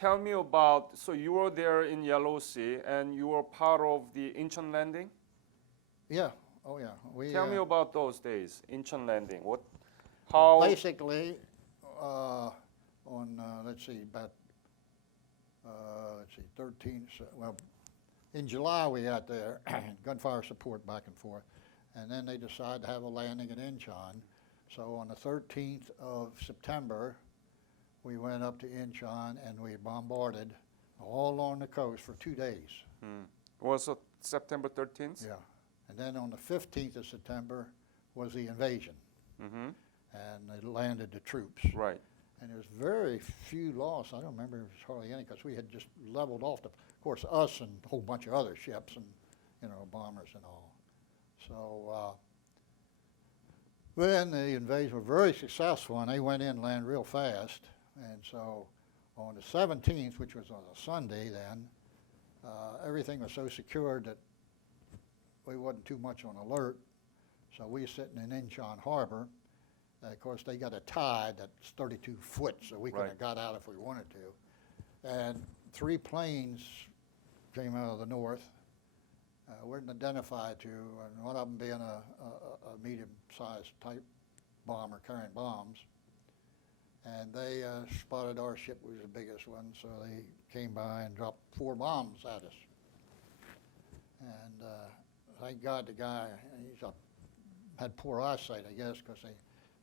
Tell me about, so you were there in Yellow Sea and you were part of the Incheon landing? Yeah. Oh, yeah. Tell me about those days, Incheon landing. How? Basically, on, let's see, about, 13, well, in July we got there, gunfire support back and forth, and then they decided to have a landing at Incheon. So on the 13th of September, we went up to Incheon and we bombarded all along the coast for 2 days. Was it September 13th? Yeah. And then on the 15th of September was the invasion. Mm-hmm. And they landed the troops. Right. And there was very few loss. I don't remember if it was hardly any because we had just leveled off, of course, us and a whole bunch of other ships and, bombers and all. So then the invasion was very successful and they went inland real fast. And so on the 17th, which was on a Sunday then, everything was so secured that we wasn't too much on alert. So we were sitting in Incheon Harbor. Of course, they got a tide that's 32 foot, so we could have got out if we wanted to. And 3 planes came out of the north. Weren't identified to, and one of them being a medium-sized type bomber carrying bombs. And they spotted our ship was the biggest one, so they came by and dropped 4 bombs at us. And thank God the guy, had poor eyesight, I guess, because they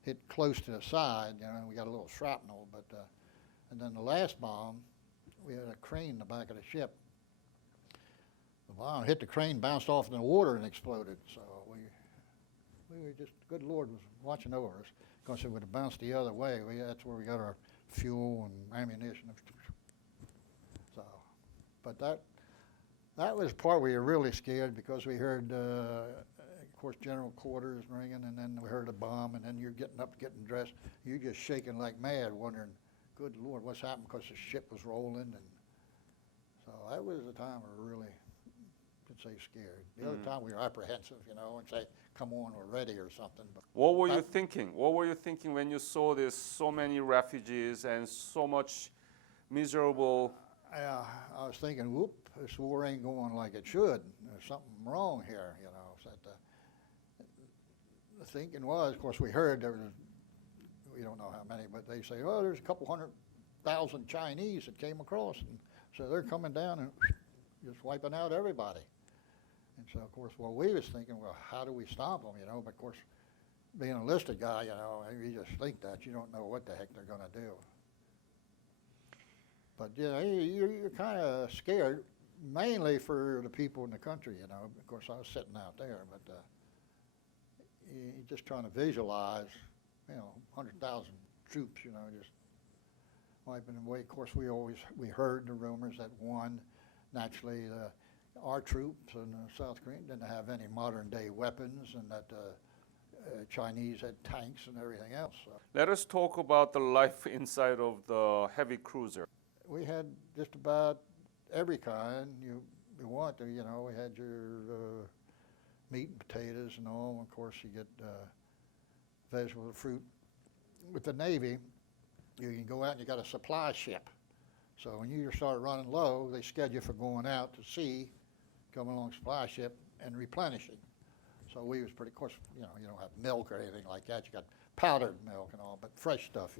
hit close to the side, we got a little shrapnel, but, and then the last bomb, we had a crane in the back of the ship. The bomb hit the crane, bounced off in the water and exploded, so we were just, good Lord was watching over us, because it would have bounced the other way. That's where we got our fuel and ammunition. So, but that was part we were really scared because we heard, of course, general quarters ringing, and then we heard a bomb, and then you're getting up, getting dressed. You're just shaking like mad, wondering, good Lord, what's happened, because the ship was rolling. And so that was the time we were really, could say, scared. The other time we were apprehensive, and say, come on, we're ready or something. But what were you thinking? What were you thinking when you saw this, so many refugees and so much miserable? I was thinking, whoop, this war ain't going like it should. There's something wrong here, So the thinking was, of course, we heard there was, we don't know how many, but they say, oh, there's a couple 100,000 Chinese that came across, and so they're coming down and just wiping out everybody. And so, of course, we was thinking, well, how do we stop them, But, of course, being a enlisted guy, you just think that. You don't know what the heck they're going to do. But, you're kind of scared, mainly for the people in the country, Of course, I was sitting out there, but you're just trying to visualize, 100,000 troops, just wiping them away. Of course, we heard the rumors that naturally, our troops in South Korea didn't have any modern day weapons, and that Chinese had tanks and everything else. So. Let us talk about the life inside of the heavy cruiser. We had just about every kind you want to, We had your meat and potatoes and all. Of course, you get vegetable fruit. With the Navy, you can go out and you got a supply ship. So when you start running low, they schedule you for going out to sea, coming along supply ship and replenishing. So we was pretty, of course, you don't have milk or anything like that. You got powdered milk and all, but fresh stuff,